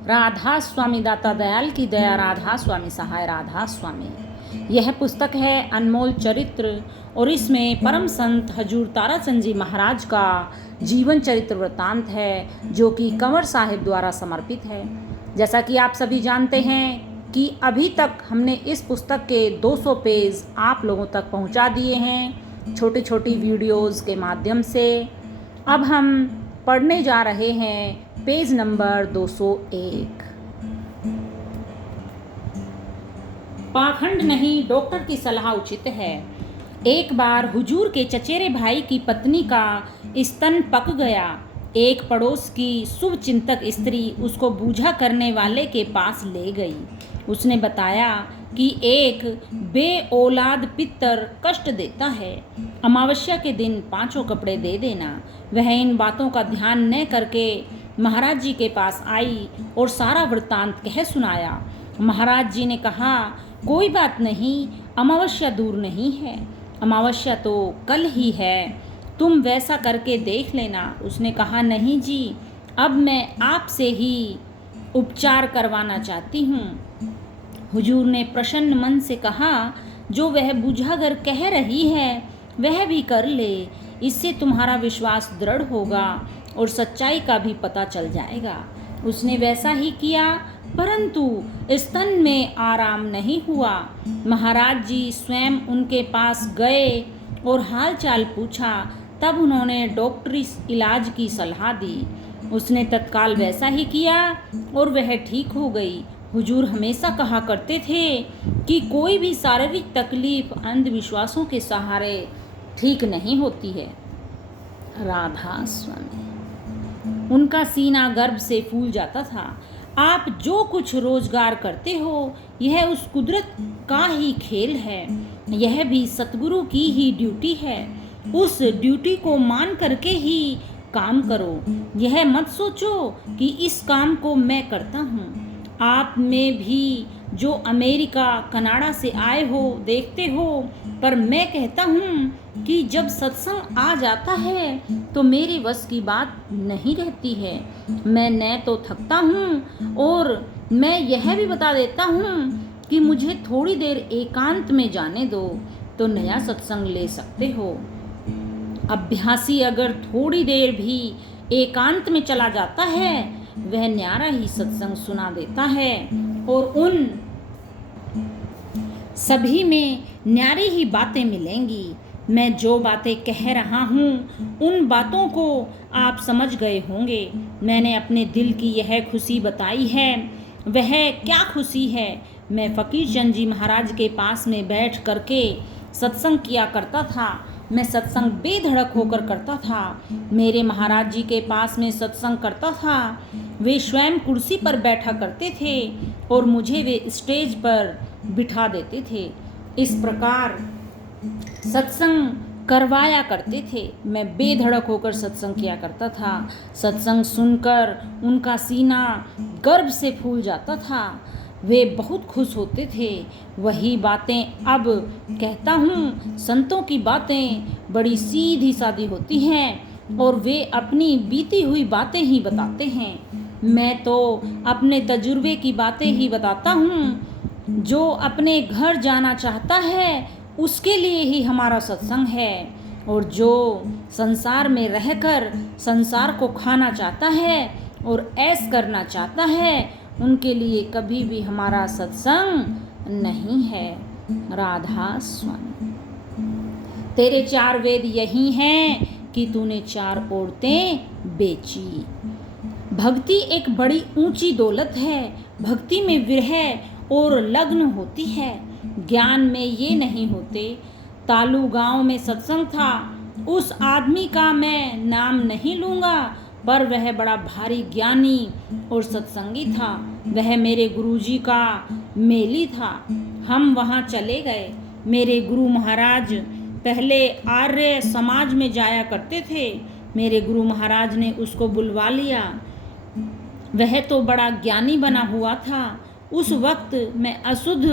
राधा स्वामी दाता दयाल की दया, राधा स्वामी सहाय, राधा स्वामी। यह पुस्तक है अनमोल चरित्र और इसमें परम संत हजूर ताराचंद जी महाराज का जीवन चरित्र वृत्तांत है, जो कि कंवर साहिब द्वारा समर्पित है। जैसा कि आप सभी जानते हैं कि अभी तक हमने इस पुस्तक के 200 पेज आप लोगों तक पहुंचा दिए हैं छोटी छोटी वीडियोस के माध्यम से। अब हम पढ़ने जा रहे हैं पेज नंबर 201। पाखंड नहीं, डॉक्टर की सलाह उचित है। एक बार हुजूर के चचेरे भाई की पत्नी का स्तन पक गया। एक पड़ोस की शुभचिंतक स्त्री उसको बूझा करने वाले के पास ले गई। उसने बताया कि एक बेऔलाद पितर कष्ट देता है। अमावस्या के दिन 5 कपड़े दे देना। वह इन बातों का ध्यान न करके महाराज जी के पास आई और सारा वृत्तांत कह सुनाया। महाराज जी ने कहा, कोई बात नहीं, अमावस्या दूर नहीं है, अमावस्या तो कल ही है, तुम वैसा करके देख लेना। उसने कहा, नहीं जी, अब मैं आपसे ही उपचार करवाना चाहती हूँ। हुजूर ने प्रसन्न मन से कहा, जो वह बुझागर कह रही है वह भी कर ले, इससे तुम्हारा विश्वास दृढ़ होगा और सच्चाई का भी पता चल जाएगा। उसने वैसा ही किया, परंतु स्तन में आराम नहीं हुआ। महाराज जी स्वयं उनके पास गए और हालचाल पूछा। तब उन्होंने डॉक्टरी इलाज की सलाह दी। उसने तत्काल वैसा ही किया और वह ठीक हो गई। हुजूर हमेशा कहा करते थे कि कोई भी शारीरिक तकलीफ अंधविश्वासों के सहारे ठीक नहीं होती है। राधा स्वामी। उनका सीना गर्व से फूल जाता था। आप जो कुछ रोजगार करते हो, यह उस कुदरत का ही खेल है, यह भी सतगुरु की ही ड्यूटी है। उस ड्यूटी को मान करके ही काम करो। यह मत सोचो कि इस काम को मैं करता हूँ। आप में भी जो अमेरिका कनाडा से आए हो देखते हो, पर मैं कहता हूँ कि जब सत्संग आ जाता है तो मेरे वश की बात नहीं रहती है। मैं न तो थकता हूँ और मैं यह भी बता देता हूँ कि मुझे थोड़ी देर एकांत में जाने दो तो नया सत्संग ले सकते हो। अभ्यासी अगर थोड़ी देर भी एकांत में चला जाता है, वह न्यारा ही सत्संग सुना देता है और उन सभी में न्यारी ही बातें मिलेंगी। मैं जो बातें कह रहा हूँ उन बातों को आप समझ गए होंगे। मैंने अपने दिल की यह खुशी बताई है। वह क्या खुशी है? मैं फकीर चंद जी महाराज के पास में बैठ करके सत्संग किया करता था। मैं सत्संग बेधड़क होकर करता था। मेरे महाराज जी के पास में सत्संग करता था। वे स्वयं कुर्सी पर बैठा करते थे और मुझे वे स्टेज पर बिठा देते थे। इस प्रकार सत्संग करवाया करते थे। मैं बेधड़क होकर सत्संग किया करता था। सत्संग सुनकर उनका सीना गर्व से फूल जाता था। वे बहुत खुश होते थे। वही बातें अब कहता हूँ। संतों की बातें बड़ी सीधी सादी होती हैं और वे अपनी बीती हुई बातें ही बताते हैं। मैं तो अपने तजुर्बे की बातें ही बताता हूँ। जो अपने घर जाना चाहता है उसके लिए ही हमारा सत्संग है, और जो संसार में रहकर संसार को खाना चाहता है और ऐश करना चाहता है, उनके लिए कभी भी हमारा सत्संग नहीं है। राधा स्वामी। तेरे 4 वेद यही हैं कि तूने 4 औरतें बेची। भक्ति एक बड़ी ऊंची दौलत है। भक्ति में विरह और लग्न होती है, ज्ञान में ये नहीं होते। तालू गांव में सत्संग था। उस आदमी का मैं नाम नहीं लूँगा, पर वह बड़ा भारी ज्ञानी और सत्संगी था। वह मेरे गुरुजी का मेली था। हम वहाँ चले गए। मेरे गुरु महाराज पहले आर्य समाज में जाया करते थे। मेरे गुरु महाराज ने उसको बुलवा लिया। वह तो बड़ा ज्ञानी बना हुआ था। उस वक्त मैं अशुद्ध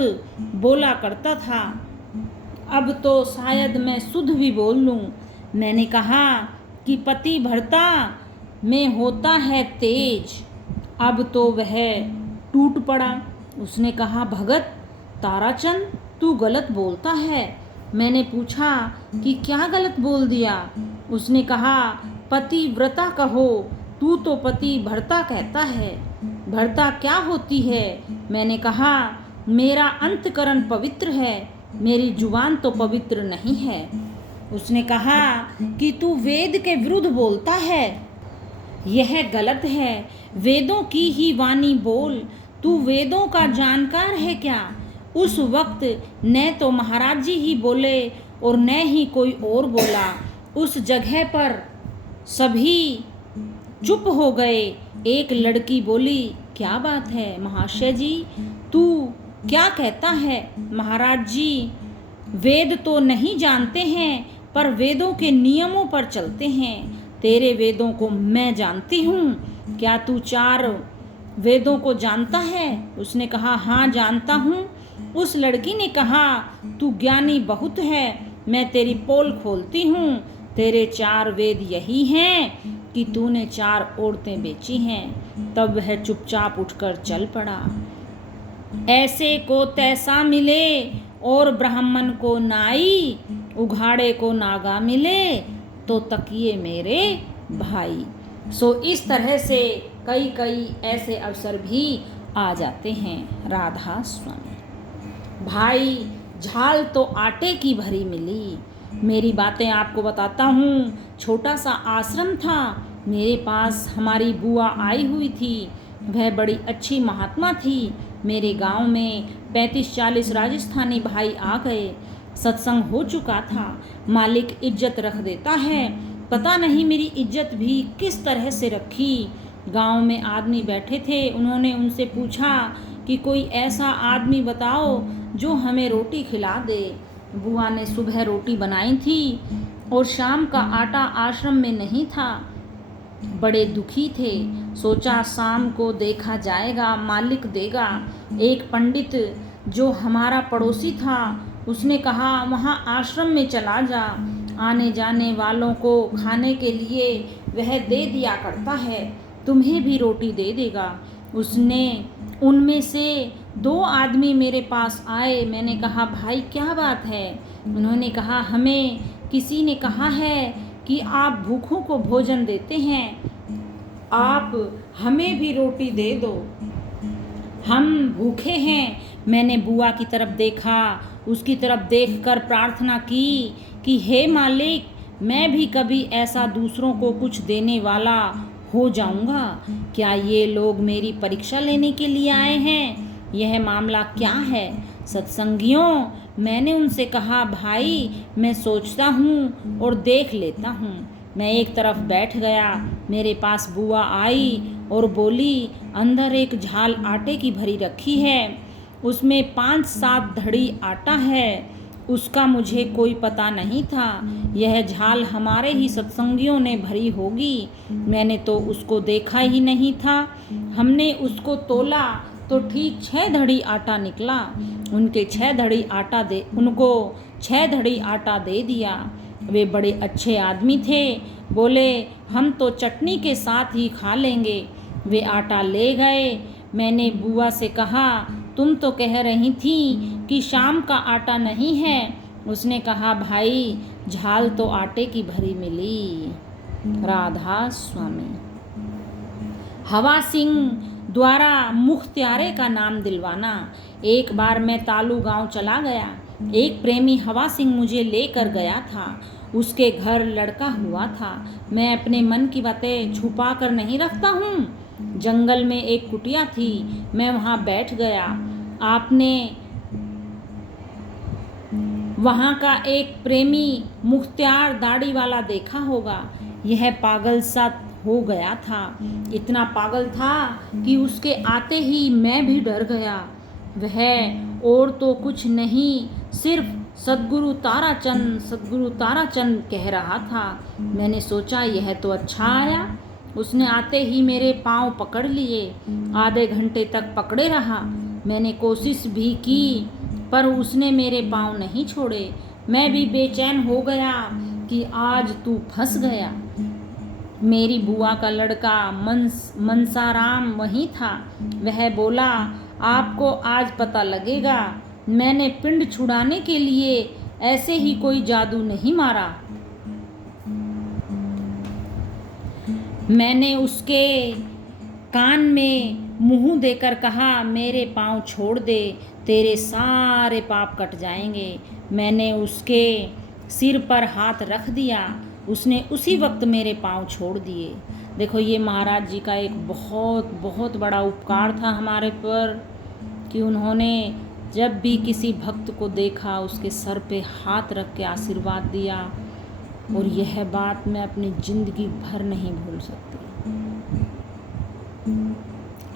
बोला करता था, अब तो शायद मैं शुद्ध भी बोल लूँ। मैंने कहा कि पति भरता में होता है तेज, अब तो वह टूट पड़ा। उसने कहा, भगत ताराचंद, तू गलत बोलता है। मैंने पूछा कि क्या गलत बोल दिया? उसने कहा, पतिव्रता कहो, तू तो पति भर्ता कहता है। भर्ता क्या होती है? मैंने कहा, मेरा अंतकरण पवित्र है, मेरी जुबान तो पवित्र नहीं है। उसने कहा कि तू वेद के विरुद्ध बोलता है, यह गलत है। वेदों की ही वाणी बोल, तू वेदों का जानकार है क्या? उस वक्त न तो महाराज जी ही बोले और न ही कोई और बोला। उस जगह पर सभी चुप हो गए। एक लड़की बोली, क्या बात है महाशय जी, तू क्या कहता है? महाराज जी वेद तो नहीं जानते हैं, पर वेदों के नियमों पर चलते हैं। तेरे वेदों को मैं जानती हूँ। क्या तू 4 वेदों को जानता है? उसने कहा, हाँ जानता हूँ। उस लड़की ने कहा, तू ज्ञानी बहुत है, मैं तेरी पोल खोलती हूँ। तेरे 4 वेद यही हैं कि तूने 4 औरतें बेची हैं। तब वह चुपचाप उठकर चल पड़ा। ऐसे को तैसा मिले और ब्राह्मण को नाई, उघाड़े को नागा मिले तो तकिए मेरे भाई। सो इस तरह से कई ऐसे अवसर भी आ जाते हैं। राधा स्वामी। भाई झाल तो आटे की भरी मिली। मेरी बातें आपको बताता हूँ। छोटा सा आश्रम था, मेरे पास हमारी बुआ आई हुई थी। वह बड़ी अच्छी महात्मा थी। मेरे गांव में 35-40 राजस्थानी भाई आ गए। सत्संग हो चुका था। मालिक इज्जत रख देता है। पता नहीं मेरी इज्जत भी किस तरह से रखी। गांव में आदमी बैठे थे, उन्होंने उनसे पूछा कि कोई ऐसा आदमी बताओ जो हमें रोटी खिला दे। बुआ ने सुबह रोटी बनाई थी और शाम का आटा आश्रम में नहीं था। बड़े दुखी थे। सोचा शाम को देखा जाएगा, मालिक देगा। एक पंडित जो हमारा पड़ोसी था, उसने कहा, वहाँ आश्रम में चला जा, आने जाने वालों को खाने के लिए वह दे दिया करता है, तुम्हें भी रोटी दे देगा। उनमें से 2 आदमी मेरे पास आए। मैंने कहा, भाई क्या बात है? उन्होंने कहा, हमें किसी ने कहा है कि आप भूखों को भोजन देते हैं, आप हमें भी रोटी दे दो, हम भूखे हैं। मैंने बुआ की तरफ देखा, उसकी तरफ देखकर प्रार्थना की कि हे मालिक, मैं भी कभी ऐसा दूसरों को कुछ देने वाला हो जाऊंगा। क्या ये लोग मेरी परीक्षा लेने के लिए आए हैं? यह मामला क्या है? सत्संगियों, मैंने उनसे कहा, भाई मैं सोचता हूँ और देख लेता हूँ। मैं एक तरफ बैठ गया। मेरे पास बुआ आई और बोली, अंदर एक झाल आटे की भरी रखी है, उसमें 5-7 धड़ी आटा है। उसका मुझे कोई पता नहीं था। यह झाल हमारे ही सत्संगियों ने भरी होगी। मैंने तो उसको देखा ही नहीं था। हमने उसको तोला तो ठीक 6 धड़ी आटा निकला। उनको 6 धड़ी आटा दे दिया। वे बड़े अच्छे आदमी थे। बोले, हम तो चटनी के साथ ही खा लेंगे। वे आटा ले गए। मैंने बुआ से कहा, तुम तो कह रही थी कि शाम का आटा नहीं है। उसने कहा, भाई झाल तो आटे की भरी मिली। राधा स्वामी। हवा सिंह द्वारा मुख्तियारे का नाम दिलवाना। एक बार मैं तालू गांव चला गया। एक प्रेमी हवा सिंह मुझे लेकर गया था। उसके घर लड़का हुआ था। मैं अपने मन की बातें छुपा कर नहीं रखता हूँ। जंगल में एक कुटिया थी, मैं वहाँ बैठ गया। आपने वहाँ का एक प्रेमी मुख्तियार दाढ़ी वाला देखा होगा। यह पागल सा हो गया था। इतना पागल था कि उसके आते ही मैं भी डर गया। वह और तो कुछ नहीं, सिर्फ सद्गुरु ताराचंद कह रहा था। मैंने सोचा, यह तो अच्छा आया। उसने आते ही मेरे पांव पकड़ लिए। आधे घंटे तक पकड़े रहा। मैंने कोशिश भी की, पर उसने मेरे पांव नहीं छोड़े। मैं भी बेचैन हो गया कि आज तू फंस गया। मेरी बुआ का लड़का मनसाराम वहीं था। वह बोला, आपको आज पता लगेगा, मैंने पिंड छुड़ाने के लिए ऐसे ही कोई जादू नहीं मारा। मैंने उसके कान में मुंह देकर कहा, मेरे पाँव छोड़ दे, तेरे सारे पाप कट जाएंगे। मैंने उसके सिर पर हाथ रख दिया, उसने उसी वक्त मेरे पाँव छोड़ दिए। देखो, ये महाराज जी का एक बहुत बहुत बड़ा उपकार था हमारे पर, कि उन्होंने जब भी किसी भक्त को देखा उसके सर पे हाथ रख के आशीर्वाद दिया, और यह बात मैं अपनी जिंदगी भर नहीं भूल सकती।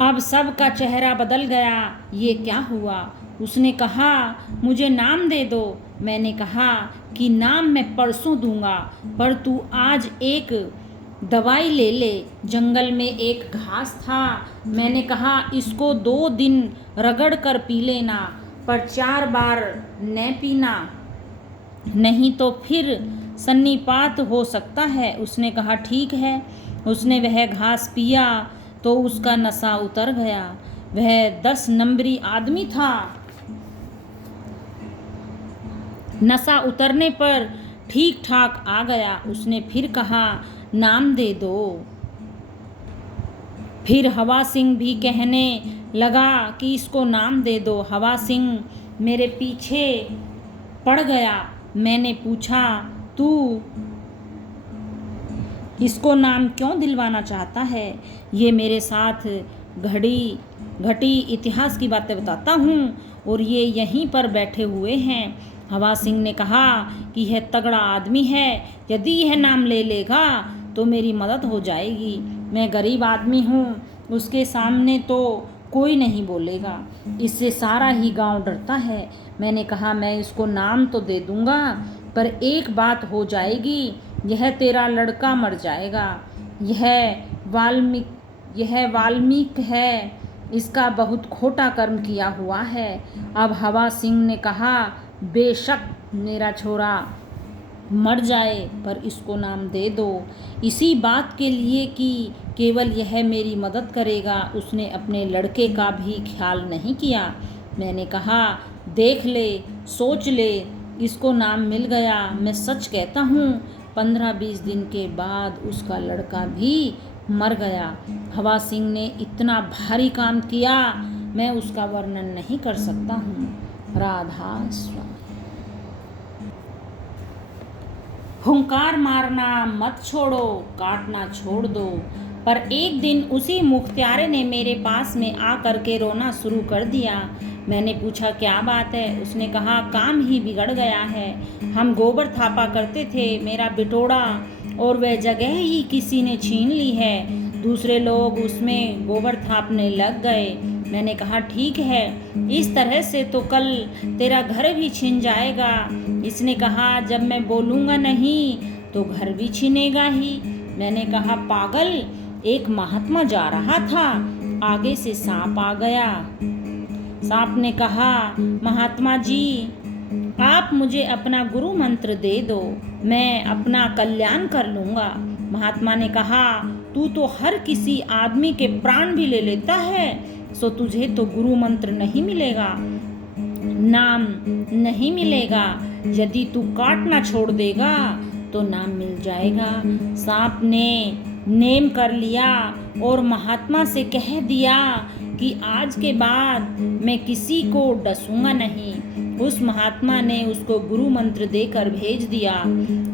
अब सबका चेहरा बदल गया। ये क्या हुआ? उसने कहा, मुझे नाम दे दो। मैंने कहा कि नाम मैं परसों दूंगा, पर तू आज एक दवाई ले ले। जंगल में एक घास था। मैंने कहा, इसको 2 दिन रगड़ कर पी लेना, पर 4 बार न पीना, नहीं तो फिर सन्निपात हो सकता है। उसने कहा, ठीक है। उसने वह घास पिया तो उसका नशा उतर गया। वह 10 नंबरी आदमी था। नशा उतरने पर ठीक ठाक आ गया। उसने फिर कहा, नाम दे दो। फिर हवा सिंह भी कहने लगा कि इसको नाम दे दो। हवा सिंह मेरे पीछे पड़ गया। मैंने पूछा, तू इसको नाम क्यों दिलवाना चाहता है? ये मेरे साथ घटी इतिहास की बातें बताता हूँ, और ये यहीं पर बैठे हुए हैं। हवा सिंह ने कहा कि यह तगड़ा आदमी है, यदि यह नाम ले लेगा तो मेरी मदद हो जाएगी। मैं गरीब आदमी हूँ, उसके सामने तो कोई नहीं बोलेगा, इससे सारा ही गांव डरता है। मैंने कहा, मैं इसको नाम तो दे दूंगा, पर एक बात हो जाएगी, यह तेरा लड़का मर जाएगा। यह वाल्मीक है, इसका बहुत खोटा कर्म किया हुआ है। अब हवा सिंह ने कहा, बेशक मेरा छोरा मर जाए, पर इसको नाम दे दो, इसी बात के लिए कि केवल यह मेरी मदद करेगा। उसने अपने लड़के का भी ख्याल नहीं किया। मैंने कहा, देख ले, सोच ले, इसको नाम मिल गया। मैं सच कहता हूँ, 15-20 दिन के बाद उसका लड़का भी मर गया। हवा सिंह ने इतना भारी काम किया, मैं उसका वर्णन नहीं कर सकता हूँ। राधा स्वामी। हुंकार मारना मत छोड़ो, काटना छोड़ दो। पर एक दिन उसी मुख्तियारे ने मेरे पास में आ करके रोना शुरू कर दिया। मैंने पूछा, क्या बात है? उसने कहा, काम ही बिगड़ गया है। हम गोबर थापा करते थे, मेरा बिटोड़ा और वह जगह ही किसी ने छीन ली है। दूसरे लोग उसमें गोबर थापने लग गए। मैंने कहा, ठीक है, इस तरह से तो कल तेरा घर भी छीन जाएगा। इसने कहा, जब मैं बोलूँगा नहीं तो घर भी छीनेगा ही। मैंने कहा, पागल, एक महात्मा जा रहा था, आगे से सांप आ गया। सांप ने कहा, महात्मा जी, आप मुझे अपना गुरु मंत्र दे दो, मैं अपना कल्याण कर लूँगा। महात्मा ने कहा, तू तो हर किसी आदमी के प्राण भी ले लेता है, सो तुझे तो गुरु मंत्र नहीं मिलेगा, नाम नहीं मिलेगा। यदि तू काटना छोड़ देगा तो नाम मिल जाएगा। सांप ने नेम कर लिया और महात्मा से कह दिया कि आज के बाद मैं किसी को डसूंगा नहीं। उस महात्मा ने उसको गुरु मंत्र देकर भेज दिया।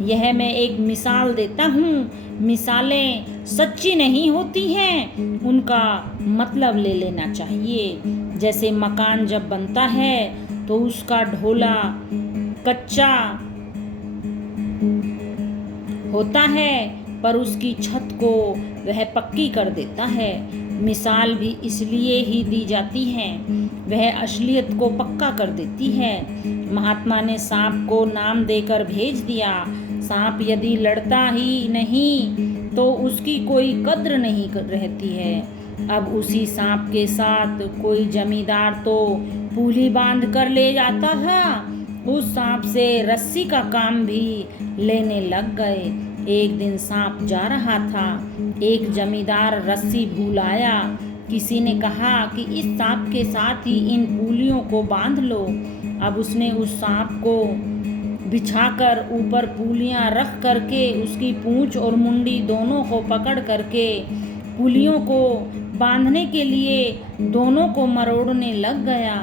यह मैं एक मिसाल देता हूँ, मिसालें सच्ची नहीं होती हैं, उनका मतलब ले लेना चाहिए। जैसे मकान जब बनता है तो उसका ढोला कच्चा होता है, पर उसकी छत को वह पक्की कर देता है। मिसाल भी इसलिए ही दी जाती है, वह असलियत को पक्का कर देती है। महात्मा ने सांप को नाम देकर भेज दिया। सांप यदि लड़ता ही नहीं तो उसकी कोई कद्र नहीं रहती है। अब उसी सांप के साथ कोई जमींदार तो पूली बांध कर ले जाता था, उस सांप से रस्सी का काम भी लेने लग गए। एक दिन सांप जा रहा था। एक जमींदार रस्सी भूल आया। किसी ने कहा कि इस सांप के साथ ही इन पूलियों को बांध लो। अब उसने उस सांप को बिछाकर ऊपर पूलियां रख करके उसकी पूंछ और मुंडी दोनों को पकड़ करके पुलियों को बांधने के लिए दोनों को मरोड़ने लग गया।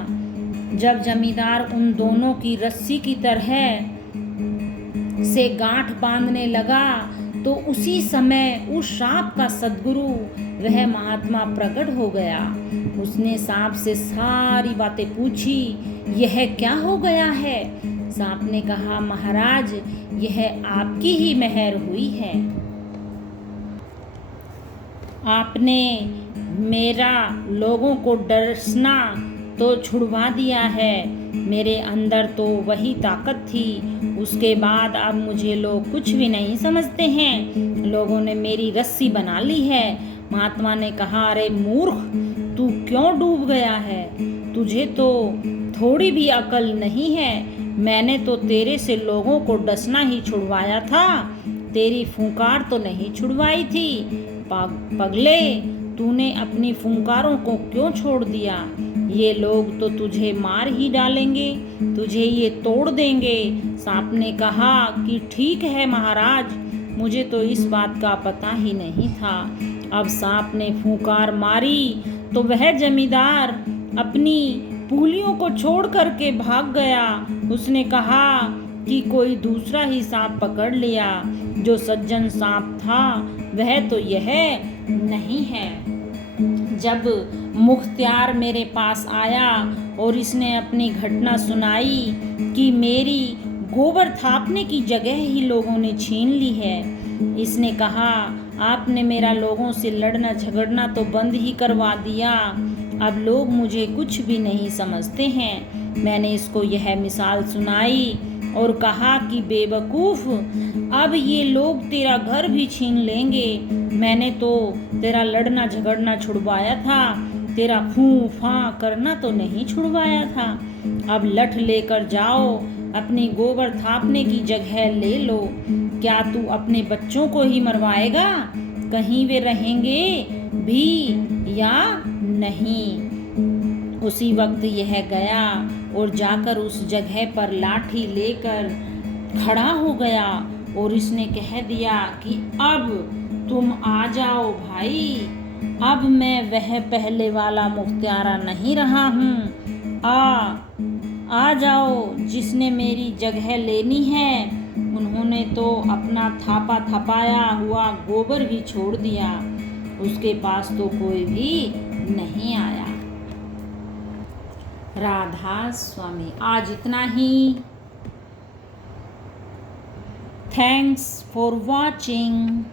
जब जमींदार उन दोनों की रस्सी की तरह से गांठ बांधने लगा तो उसी समय उस सांप का सद्गुरु वह महात्मा प्रकट हो गया। उसने सांप से सारी बातें पूछी, यह क्या हो गया है? सांप ने कहा, महाराज, यह आपकी ही मेहर हुई है। आपने मेरा लोगों को डसना तो छुड़वा दिया है। मेरे अंदर तो वही ताकत थी। उसके बाद अब मुझे लोग कुछ भी नहीं समझते हैं। लोगों ने मेरी रस्सी बना ली है। महात्मा ने कहा, अरे मूर्ख, तू क्यों डूब गया है? तुझे तो थोड़ी भी अकल नहीं है। मैंने तो तेरे से लोगों को डसना ही छुड़वाया था, तेरी फुंकार तो नहीं छुड़वाई थी। पगले, तूने अपनी फुंकारों को क्यों छोड़ दिया? ये लोग तो तुझे मार ही डालेंगे, तुझे ये तोड़ देंगे। सांप ने कहा कि ठीक है महाराज, मुझे तो इस बात का पता ही नहीं था। अब सांप ने फुंकार मारी तो वह जमींदार अपनी पूलियों को छोड़ करके भाग गया। उसने कहा कि कोई दूसरा ही सांप पकड़ लिया। जो सज्जन सांप था वह तो यह नहीं है। जब मुख्तियार मेरे पास आया और इसने अपनी घटना सुनाई कि मेरी गोबर थापने की जगह ही लोगों ने छीन ली है, इसने कहा, आपने मेरा लोगों से लड़ना झगड़ना तो बंद ही करवा दिया। अब लोग मुझे कुछ भी नहीं समझते हैं। मैंने इसको यह मिसाल सुनाई और कहा कि बेवकूफ़, अब ये लोग तेरा घर भी छीन लेंगे। मैंने तो तेरा लड़ना झगड़ना छुड़वाया था, तेरा फूं फां करना तो नहीं छुड़वाया था। अब लठ लेकर जाओ, अपनी गोबर थापने की जगह ले लो। क्या तू अपने बच्चों को ही मरवाएगा? कहीं वे रहेंगे भी या नहीं? उसी वक्त यह गया और जाकर उस जगह पर लाठी लेकर खड़ा हो गया और इसने कह दिया कि अब तुम आ जाओ भाई, अब मैं वह पहले वाला मुख्तियारा नहीं रहा हूँ। आ जाओ, जिसने मेरी जगह लेनी है उन्होंने तो अपना थापा थपाया हुआ गोबर भी छोड़ दिया, उसके पास तो कोई भी नहीं आया। राधा स्वामी। आज इतना ही। Thanks for watching.